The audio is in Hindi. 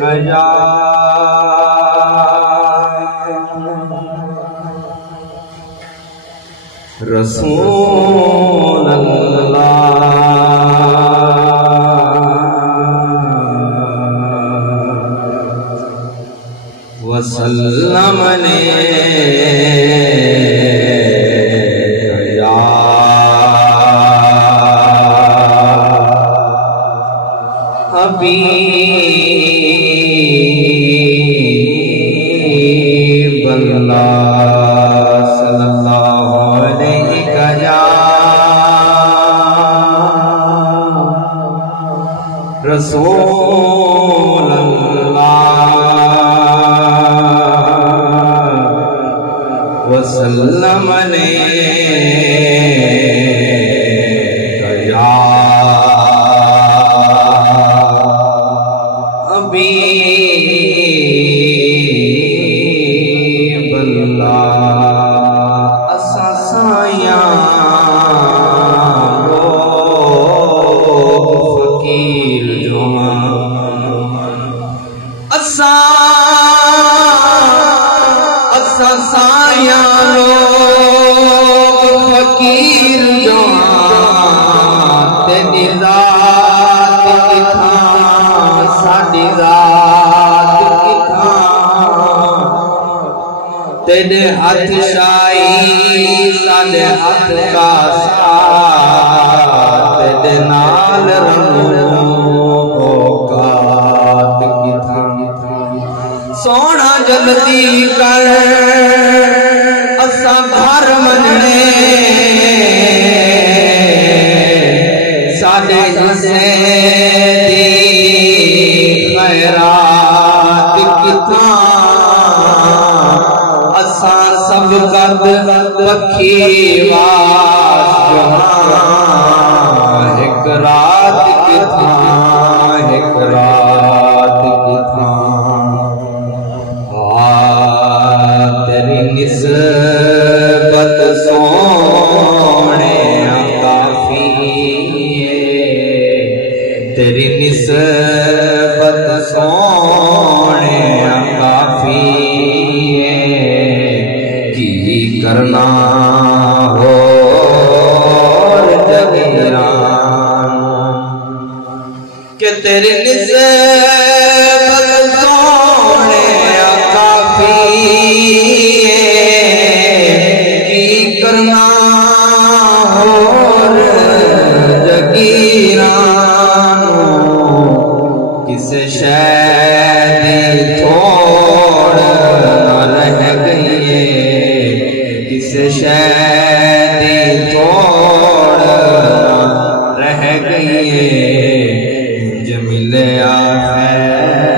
कया रसूल अल्लाह वसल्लम ने हबीब अल्लाह सल्लल्लाहु अलैहि कया रसूल अल्लाह वसल्लम ने कया तेरे हाथ शाही साले हाथ का साथ तेरे नाल औकात की था सोना जल्दी कर असा घर मनने साडे हिस्से दी खैरात की था सब कद पखी वास जहां एक रात की था एक रात की था तेरी निस्बत सोने काफी तेरी निस्बत सोने काफी करना हो जगीरान के तेरे निस्बत सोने काफी की करना हो जगीरान किसे शायद थोड़ न रह गई किसे शायद थोड़ रह गई जमिल है